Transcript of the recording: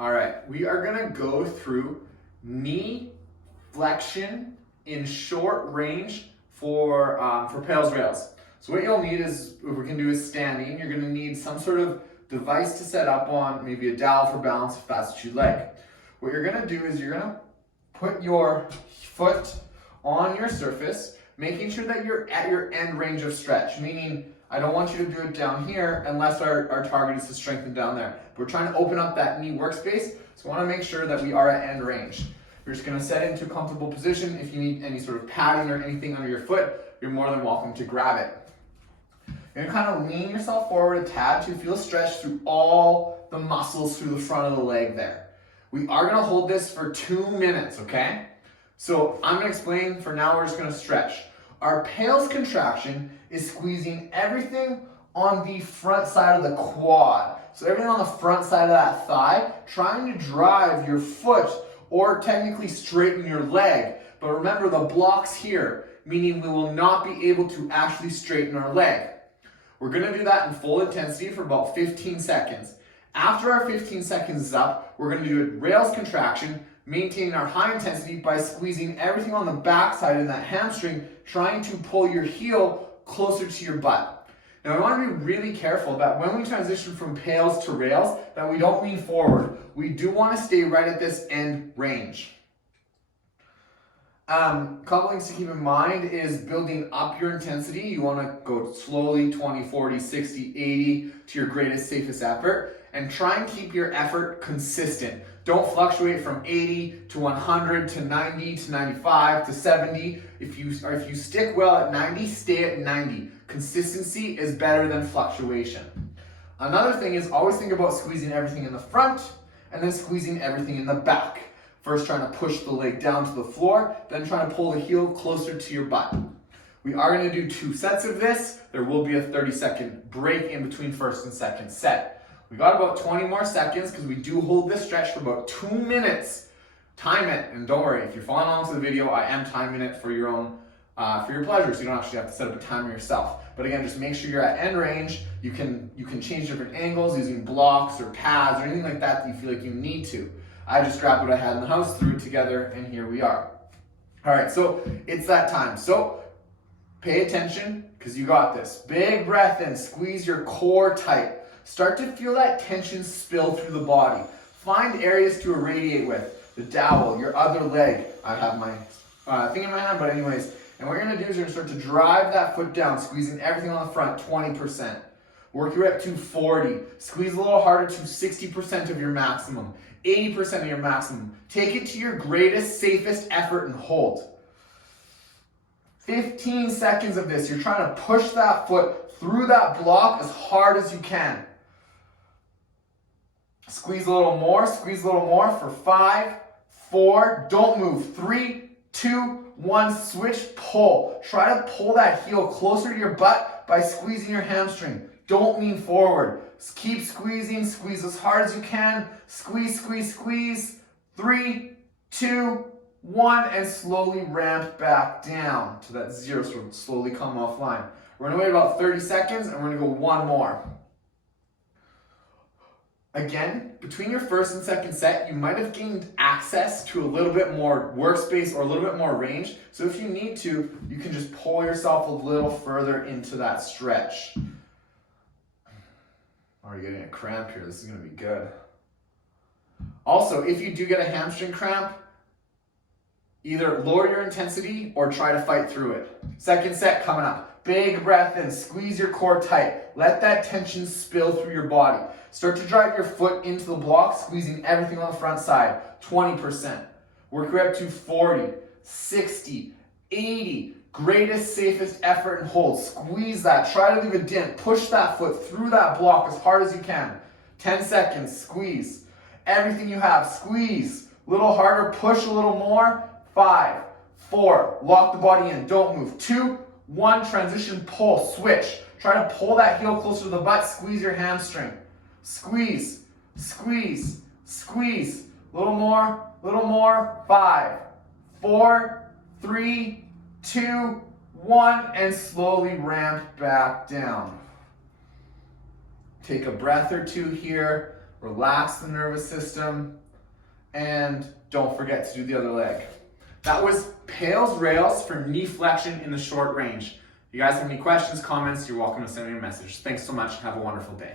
All right, we are gonna go through knee flexion in short range for Pails rails. So what you'll need is, what we can do is standing. You're gonna need some sort of device to set up on, maybe a dowel for balance if that's what you like. What you're gonna do is you're gonna put your foot on your surface, making sure that you're at your end range of stretch, meaning I don't want you to do it down here unless our target is to strengthen down there. But we're trying to open up that knee workspace, so we want to make sure that we are at end range. You're just going to set into a comfortable position. If you need any sort of padding or anything under your foot, you're more than welcome to grab it. You're going to kind of lean yourself forward a tad to feel stretch through all the muscles through the front of the leg there. We are going to hold this for 2 minutes, okay? So I'm going to explain. For now, we're just going to stretch. Our Pails contraction is squeezing everything on the front side of the quad. So everything on the front side of that thigh, trying to drive your foot or technically straighten your leg. But remember the blocks here, meaning we will not be able to actually straighten our leg. We're gonna do that in full intensity for about 15 seconds. After our 15 seconds is up, we're gonna do a rails contraction, maintaining our high intensity by squeezing everything on the backside in that hamstring, trying to pull your heel closer to your butt. Now we want to be really careful that when we transition from Pails to rails, that we don't lean forward. We do want to stay right at this end range. Couple things to keep in mind is building up your intensity. You want to go slowly, 20, 40, 60, 80 to your greatest, safest effort, and try and keep your effort consistent. Don't fluctuate from 80 to 100 to 90 to 95 to 70. If you stick well at 90, stay at 90. Consistency is better than fluctuation. Another thing is always think about squeezing everything in the front and then squeezing everything in the back. First trying to push the leg down to the floor, then trying to pull the heel closer to your butt. We are going to do 2 sets of this. There will be a 30-second break in between first and second set. We got about 20 more seconds because we do hold this stretch for about 2 minutes. Time it, and don't worry, if you're following along to the video, I am timing it for your own, for your pleasure, so you don't actually have to set up a timer yourself. But again, just make sure you're at end range. You can change different angles using blocks or pads or anything like that that you feel like you need to. I just grabbed what I had in the house, threw it together, and here we are. All right, so it's that time. So pay attention because you got this. Big breath in, squeeze your core tight. Start to feel that tension spill through the body. Find areas to irradiate with. The dowel, your other leg. I have my thing in my hand, but anyways. And what you're going to do is you're going to start to drive that foot down, squeezing everything on the front, 20%. Work your way up to 40. Squeeze a little harder to 60% of your maximum, 80% of your maximum. Take it to your greatest, safest effort and hold. 15 seconds of this. You're trying to push that foot through that block as hard as you can. Squeeze a little more for 5, 4, don't move, 3, 2, 1, switch, pull. Try to pull that heel closer to your butt by squeezing your hamstring. Don't lean forward. Keep squeezing, squeeze as hard as you can. Squeeze, squeeze, squeeze. 3, 2, 1, and slowly ramp back down to that 0, so slowly come offline. We're gonna wait about 30 seconds and we're gonna go 1 more. Again, between your first and second set, you might have gained access to a little bit more workspace or a little bit more range. So if you need to, you can just pull yourself a little further into that stretch. Already getting a cramp here. This is going to be good. Also, if you do get a hamstring cramp, either lower your intensity or try to fight through it. Second set coming up. Big breath in, squeeze your core tight. Let that tension spill through your body. Start to drive your foot into the block, squeezing everything on the front side, 20%. Work your way up to 40, 60, 80. Greatest, safest effort and hold. Squeeze that, try to leave a dent. Push that foot through that block as hard as you can. 10 seconds, squeeze. Everything you have, squeeze. A little harder, push a little more. 5, 4, lock the body in, don't move. 2, 1, transition, pull, switch. Try to pull that heel closer to the butt, squeeze your hamstring. Squeeze, squeeze, squeeze. A little more. 5, 4, 3, 2, 1, and slowly ramp back down. Take a breath or two here. relax the nervous system, and don't forget to do the other leg. That was Pails rails for knee flexion in the short range. If you guys have any questions, comments, you're welcome to send me a message. Thanks so much. Have a wonderful day.